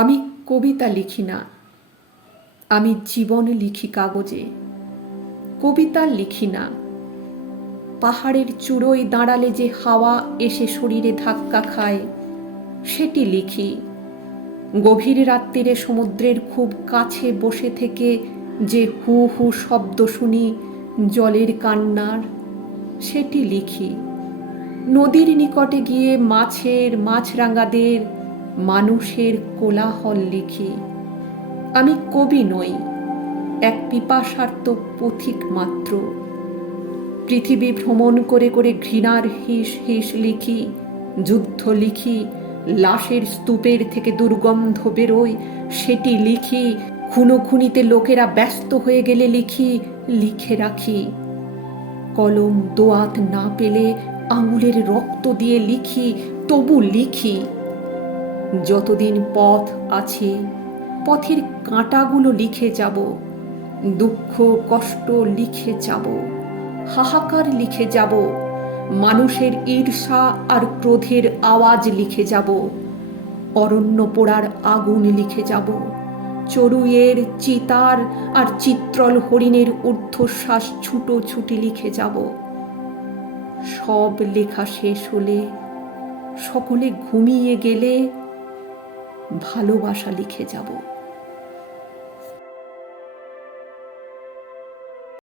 আমি কবিতা লিখি না, আমি জীবন লিখি কাগজে। কবিতা লিখি না, পাহাড়ের চূড়োয় দাঁড়ালে যে হাওয়া এসে শরীরে ধাক্কা খায় সেটি লিখি। গভীর রাত্রিরে সমুদ্রের খুব কাছে বসে থেকে যে হু হু শব্দ শুনি জলের কান্নার, সেটি লিখি। নদীর নিকটে গিয়ে মাছরাঙাদের মানুষের কোলাহল লিখি। আমি কবি নই, এক পিপাসার্ত পথিক মাত্র। পৃথিবী ভ্রমণ করে করে ঘৃণার হিস হিস লিখি, যুদ্ধ লিখি, লাশের স্তূপের থেকে দুর্গন্ধ বেরোয় সেটি লিখি। খুনোখুনিতে লোকেরা ব্যস্ত হয়ে গেলে লিখি, লিখে রাখি। কলম দোয়াত না পেলে আঙুলের রক্ত দিয়ে লিখি, তবু লিখি। যতদিন পথ আছে পথের কাঁটাগুলো লিখে যাব, দুঃখ কষ্ট লিখে যাব, হাহাকার লিখে যাব, মানুষের ঈর্ষা আর ক্রোধের আওয়াজ লিখে যাব, অরণ্য পোড়ার আগুন লিখে যাব, চড়ুইয়ের চিতার আর চিত্রল হরিণের ঊর্ধ্বশ্বাস ছুটোছুটি লিখে যাব। সব লেখা শেষ হলে, সকলে ঘুমিয়ে গেলে ভালোবাসা লিখে যাব।